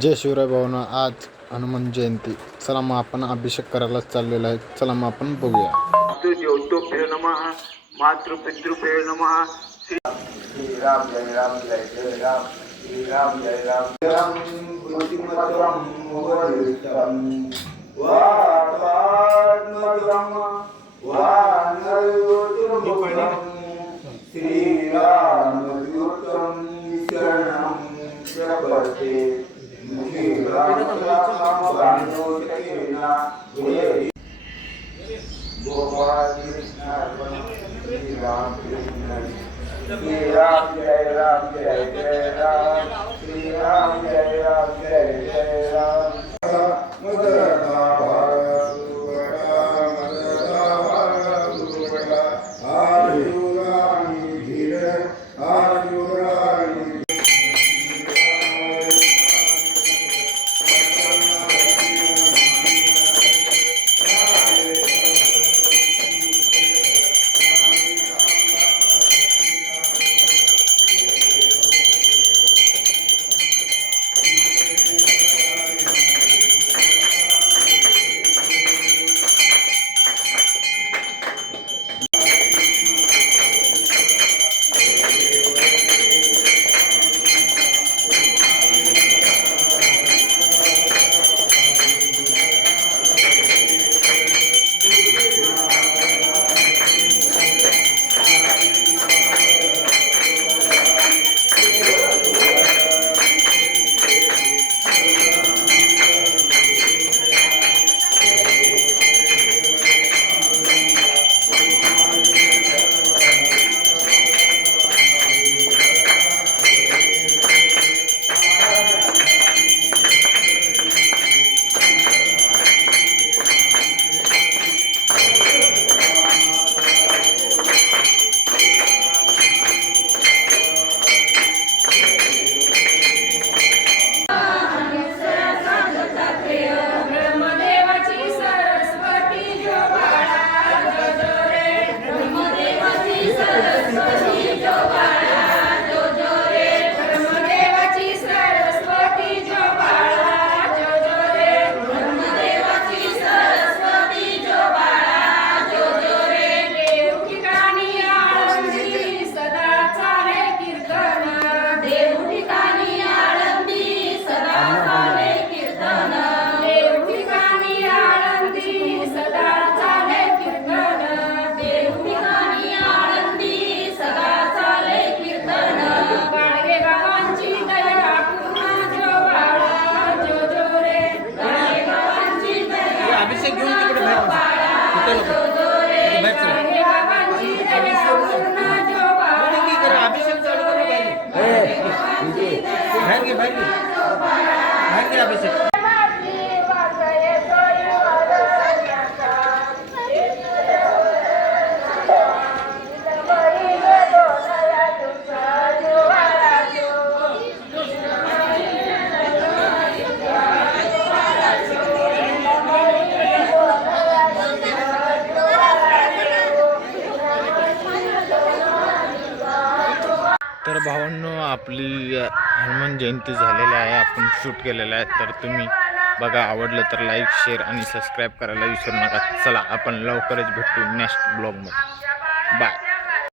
जय शिवराय भावना. आज हनुमान जयंती. चला मग आपण अभिषेक करायला चाललेला आहे. चला मग आपण बघूया. ज्योतिभ्यो नमः मातृपितृभ्यो नमः. श्री राम जय राम जय जय राम. श्री राम जय राम जय राम. बुद्धिमत्तं वरिष्ठं वातात्मजं वानरयोतिमुक्तं श्रीरामदूतं शरणं प्रपद्ये. गोपाल कृष्ण श्री राम कृष्ण श्री राम जय राम जय जय राम. श्री राम जय राम जय जय राम. तर भावांनो, आपली हनुमान जयंती झालेली आहे. आपण शूट केलेलं आहे. तर तुम्ही बघा, आवडलं तर लाईक, शेअर आणि सबस्क्राईब करायला विसरू नका. चला, आपण लवकरच भेटू नेक्स्ट ब्लॉगमध्ये. बाय.